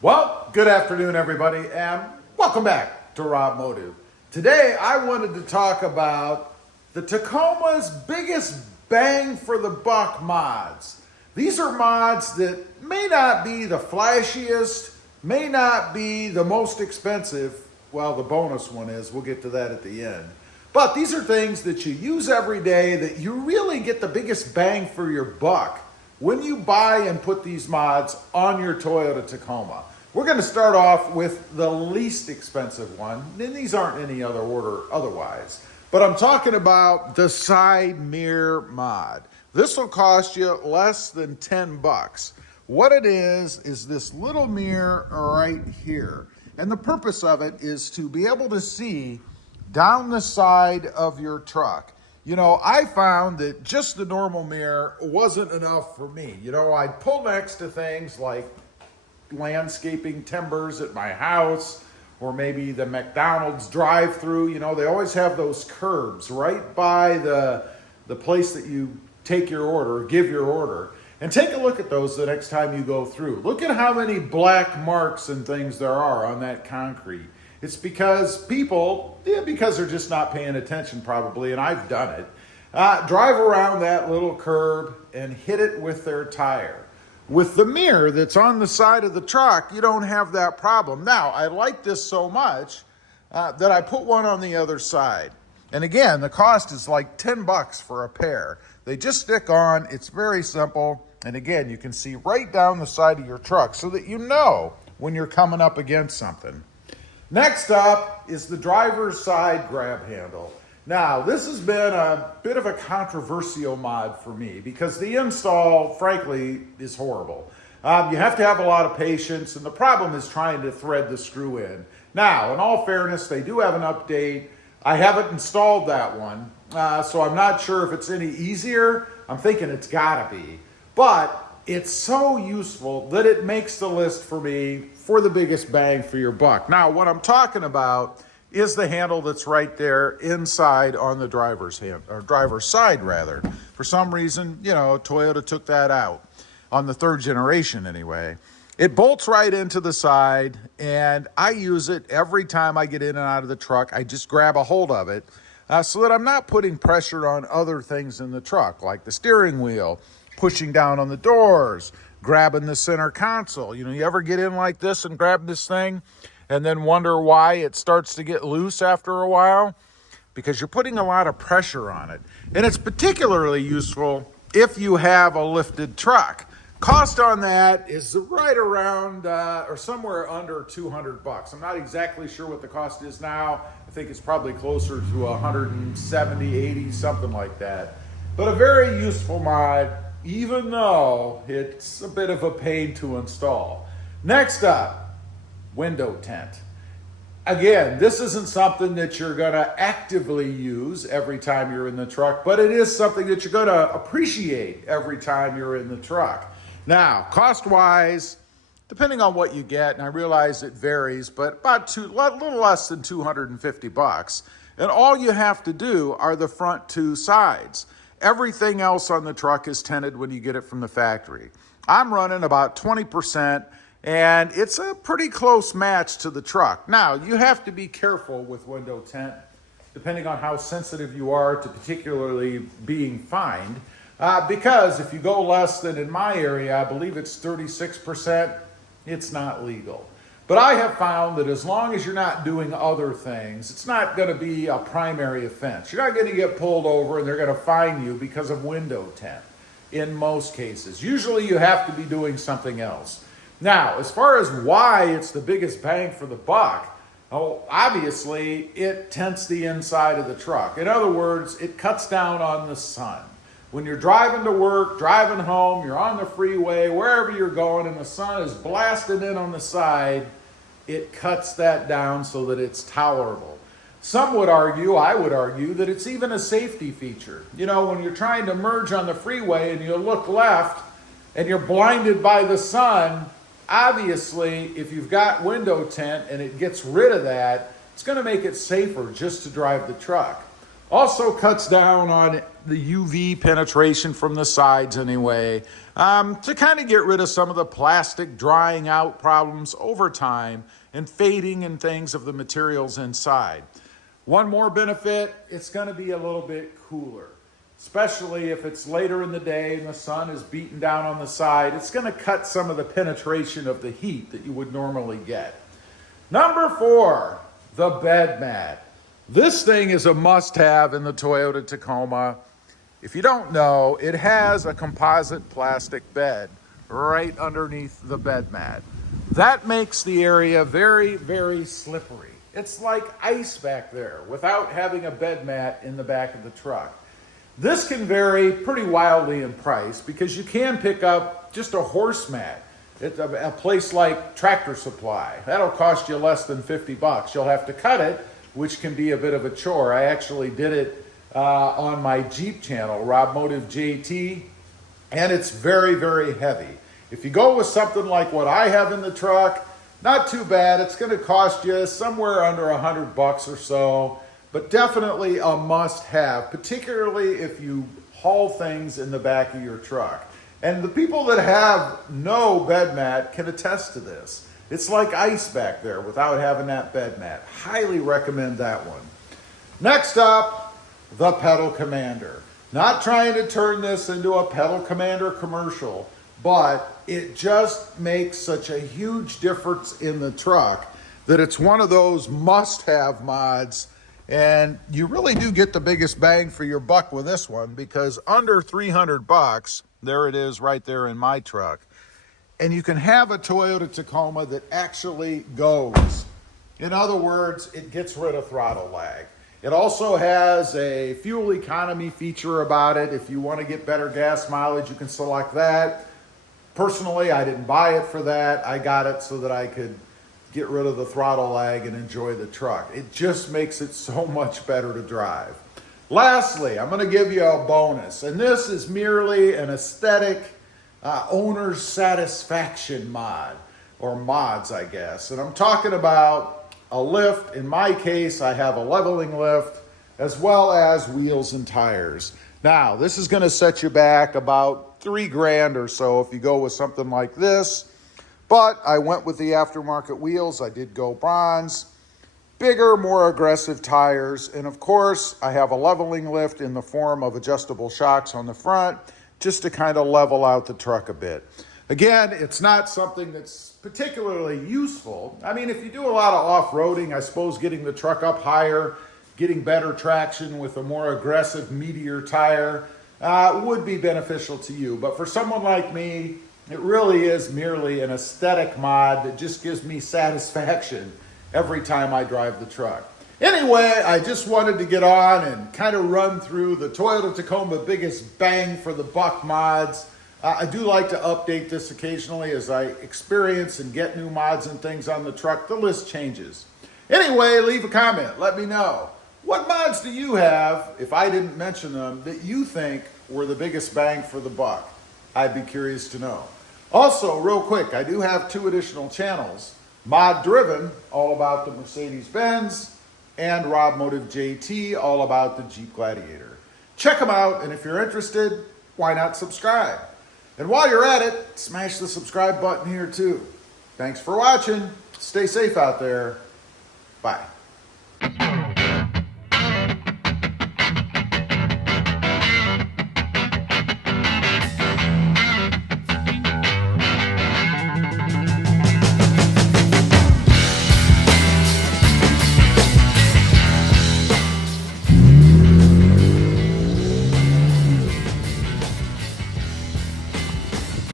Well, good afternoon, everybody, and welcome back to RobMotive. Today, I wanted to talk about the Tacoma's biggest bang for the buck mods. These are mods that may not be the flashiest, may not be the most expensive. Well, the bonus one is, we'll get to that at the end. But these are things that you use every day that you really get the biggest bang for your buck when you buy and put these mods on your Toyota Tacoma. We're going to start off with the least expensive one, and these aren't any other order otherwise. But I'm talking about the side mirror mod. This will cost you less than 10 bucks. What it is this little mirror right here. And the purpose of it is to be able to see down the side of your truck. You know, I found that just the normal mirror wasn't enough for me. You know, I'd pull next to things like landscaping timbers at my house, or maybe the McDonald's drive-through. You know, they always have those curbs right by the place that you take your order, give your order. And take a look at those the next time you go through. Look at how many black marks and things there are on that concrete. It's because people, because they're just not paying attention probably, and I've done it, drive around that little curb and hit it with their tire. With the mirror that's on the side of the truck, you don't have that problem. Now, I like this so much that I put one on the other side. And again, the cost is like 10 bucks for a pair. They just stick on, it's very simple. And again, you can see right down the side of your truck so that you know when you're coming up against something. Next up is the driver's side grab handle. Now, this has been a bit of a controversial mod for me because the install, frankly, is horrible. You have to have a lot of patience, and the problem is trying to thread the screw in. Now, in all fairness, they do have an update. I haven't installed that one, so I'm not sure if it's any easier. I'm thinking it's gotta be. But it's so useful that it makes the list for me for the biggest bang for your buck. Now, what I'm talking about is the handle that's right there inside on the driver's side rather. For some reason, you know, Toyota took that out on the third generation anyway. It bolts right into the side, and I use it every time I get in and out of the truck. I just grab a hold of it so that I'm not putting pressure on other things in the truck, like the steering wheel, pushing down on the doors, grabbing the center console. You know, you ever get in like this and grab this thing and then wonder why it starts to get loose after a while? Because you're putting a lot of pressure on it. And it's particularly useful if you have a lifted truck. Cost on that is right around or somewhere under 200 bucks. I'm not exactly sure what the cost is now. I think it's probably closer to 170, 80, something like that. But a very useful mod, even though it's a bit of a pain to install. Next up, window tint. Again, this isn't something that you're gonna actively use every time you're in the truck, but it is something that you're gonna appreciate every time you're in the truck. Now, cost-wise, depending on what you get, and I realize it varies, but about a little less than 250 bucks. And all you have to do are the front two sides. Everything else on the truck is tinted when you get it from the factory. I'm running about 20%, and it's a pretty close match to the truck. Now, you have to be careful with window tint, depending on how sensitive you are to particularly being fined, because if you go less than, in my area, I believe it's 36%, it's not legal. But I have found that as long as you're not doing other things, it's not going to be a primary offense. You're not going to get pulled over and they're going to fine you because of window tint in most cases. Usually you have to be doing something else. Now, as far as why it's the biggest bang for the buck, obviously it tints the inside of the truck. In other words, it cuts down on the sun. When you're driving to work, driving home, you're on the freeway, wherever you're going, and the sun is blasting in on the side, it cuts that down so that it's tolerable. Some would argue, I would argue, that it's even a safety feature. You know, when you're trying to merge on the freeway and you look left and you're blinded by the sun, obviously, if you've got window tint and it gets rid of that, it's going to make it safer just to drive the truck. Also cuts down on the UV penetration from the sides anyway, to kind of get rid of some of the plastic drying out problems over time and fading and things of the materials inside. One more benefit, it's going to be a little bit cooler, especially if it's later in the day and the sun is beating down on the side. It's going to cut some of the penetration of the heat that you would normally get. Number 4, the bed mat. This thing is a must-have in the Toyota Tacoma. If you don't know, it has a composite plastic bed right underneath the bed mat. That makes the area very, very slippery. It's like ice back there without having a bed mat in the back of the truck. This can vary pretty wildly in price because you can pick up just a horse mat at a place like Tractor Supply. That'll cost you less than 50 bucks. You'll have to cut it, which can be a bit of a chore. I actually did it on my Jeep channel, RobMotive JT, and it's very, very heavy. If you go with something like what I have in the truck, not too bad. It's going to cost you somewhere under 100 bucks or so, but definitely a must-have, particularly if you haul things in the back of your truck. And the people that have no bed mat can attest to this. It's like ice back there without having that bed mat. Highly recommend that one. Next up, the Pedal Commander. Not trying to turn this into a Pedal Commander commercial, but it just makes such a huge difference in the truck that it's one of those must-have mods. And you really do get the biggest bang for your buck with this one because under 300 bucks, there it is right there in my truck. And you can have a Toyota Tacoma that actually goes. In other words, it gets rid of throttle lag. It also has a fuel economy feature about it. If you want to get better gas mileage, you can select that. Personally, I didn't buy it for that. I got it so that I could get rid of the throttle lag and enjoy the truck. It just makes it so much better to drive. Lastly, I'm going to give you a bonus, and this is merely an aesthetic owner's satisfaction mod, or mods, I guess. And I'm talking about a lift. In my case, I have a leveling lift as well as wheels and tires. Now, this is going to set you back about $3,000 or so if you go with something like this. But I went with the aftermarket wheels. I did go bronze. Bigger, more aggressive tires. And of course, I have a leveling lift in the form of adjustable shocks on the front, just to kind of level out the truck a bit. Again, it's not something that's particularly useful. I mean, if you do a lot of off-roading, I suppose getting the truck up higher, getting better traction with a more aggressive, meatier tire would be beneficial to you. But for someone like me, it really is merely an aesthetic mod that just gives me satisfaction every time I drive the truck. Anyway, I just wanted to get on and kind of run through the Toyota Tacoma biggest bang for the buck mods. I do like to update this occasionally as I experience and get new mods and things on the truck. The list changes. Anyway, leave a comment. Let me know. What mods do you have, if I didn't mention them, that you think were the biggest bang for the buck? I'd be curious to know. Also, real quick, I do have 2 additional channels. Mod Driven, all about the Mercedes-Benz, and RobMotive JT, all about the Jeep Gladiator. Check them out, and if you're interested, why not subscribe? And while you're at it, smash the subscribe button here too. Thanks for watching. Stay safe out there. Bye.